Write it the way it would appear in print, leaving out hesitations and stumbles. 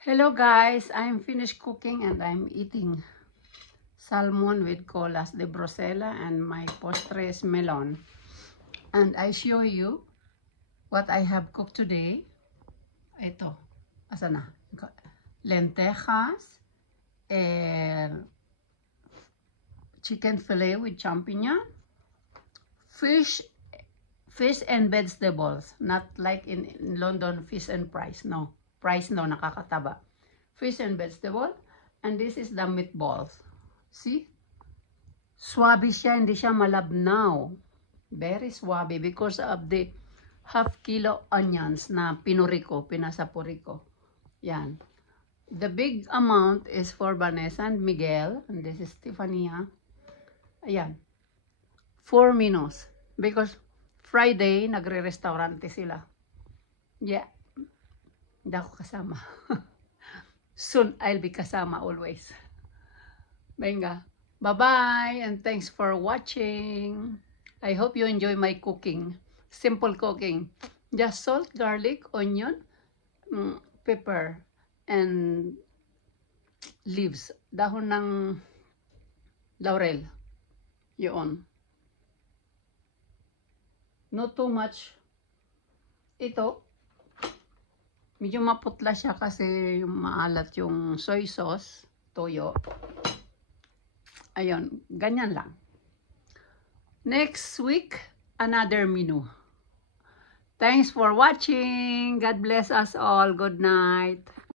Hello guys, I'm finished cooking and I'm eating salmon with colas de Brussels and my postres melon. And I show you what I have cooked today. Ito, asa na? Lentejas, chicken fillet with champignon, fish and vegetables, not like in London fish and fries. No, fries no, nakakataba. Fish and vegetable, and this is the meatballs. See? Swabe siya, hindi siya malabnaw. Very swabe because of the half kilo onions na pinasapuri ko. Yan. The big amount is for Vanessa and Miguel, and this is Stefania. Ayan. 4 menus. Because Friday, nagre-restaurante sila. Yeah. Hindi ako kasama. Soon, I'll be kasama always. Venga. Bye-bye and thanks for watching. I hope you enjoy my cooking. Simple cooking. Just salt, garlic, onion, pepper, and leaves. Dahon ng laurel. Yun. Not too much. Ito, medyo maputla siya kasi maalat yung soy sauce, toyo. Ayun, ganyan lang. Next week, another menu. Thanks for watching. God bless us all. Good night.